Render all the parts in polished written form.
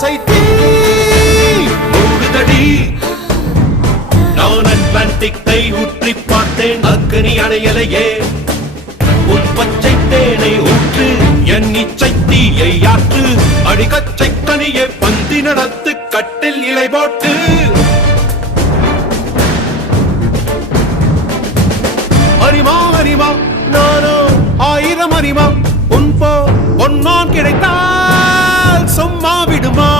ஆசை தீ மூடுதடி. நான் அட்லாண்டிக்கை ஊற்றி பார்த்தேன், அக்னி அணையலையே. உன் பச்சை தேனை ஊற்று, என் இச்சை தீயை ஆற்று. அடிகச்சை கனியை பந்தி நடத்து, கட்டில் இலை போட்டு. அறிமா அறிமா நானோ 1000 அறிமா. உன் போ ஒன்னான் கிடைத்தால் சும்மா விடுமா?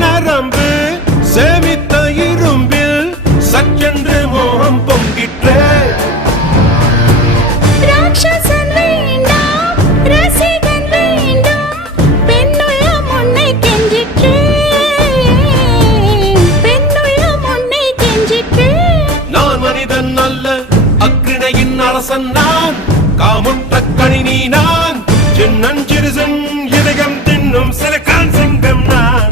நரம்பு சேமித்த இரும்பில் சற்றென்று மோகம் பொங்கிற்றே. ராட்சசன் வேண்டாம், ரசிகன் வேண்டும், பெண்ணுள்ளம் உன்னை கெஞ்சிற்றே. பெண்ணுள்ளம் உன்னை கெஞ்சிற்றே. நான் மனிதன் அல்ல, அக்னியின் அரசன் நான். காமுற்ற கணினி நான், சின்னஞ்சிறுசன் இதயம் தின்னும் சிலக்கான் சிங்கம் நான்.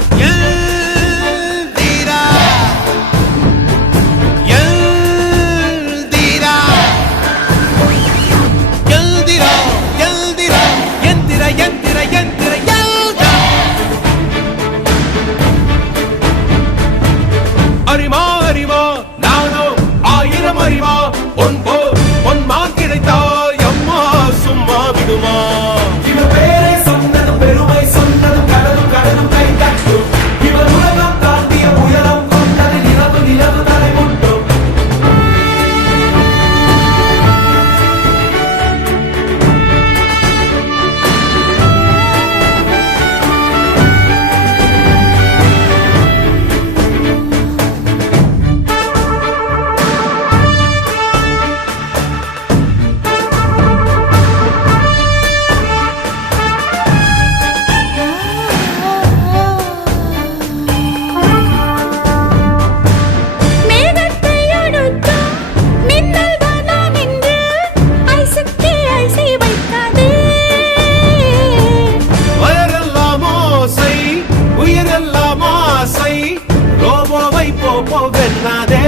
அறிமா அறிமா நானோ 1000 அறிமா. பொன் போ பொன்மான் கிடைத்தாய் அம்மா, சும்மா விடுமா? ரோபோவை போவென்னாதே.